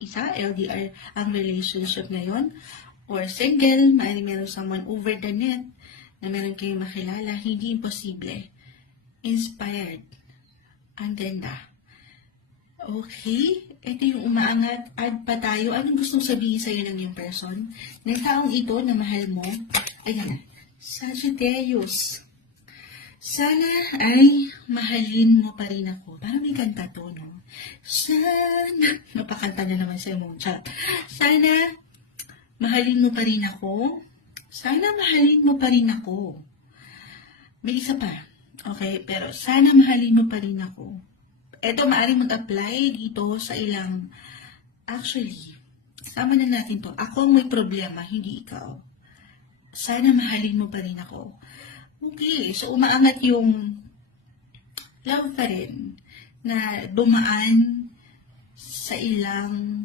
isa, LDR ang relationship ngayon, or single, meron someone over the net na meron kayong makilala, hindi imposible. Inspired. Ang ganda. Okay, ito yung umaangat. Add pa tayo. Anong gustong sabihin sa'yo ng yung person? Ng taong ito na mahal mo. Ayan, Sagittarius. Sana ay mahalin mo pa rin ako. Parang may kanta to, no? Sana, napakanta na naman sa mong chat. Sana mahalin mo pa rin ako. Sana mahalin mo pa rin ako. May isa pa. Okay, pero sana mahalin mo pa rin ako. Ito maaaring mag-apply dito sa ilang, actually, sama na natin to. Ako ang may problema, hindi ikaw. Sana mahalin mo pa rin ako. Okay, so umaangat yung love pa rin na dumaan sa ilang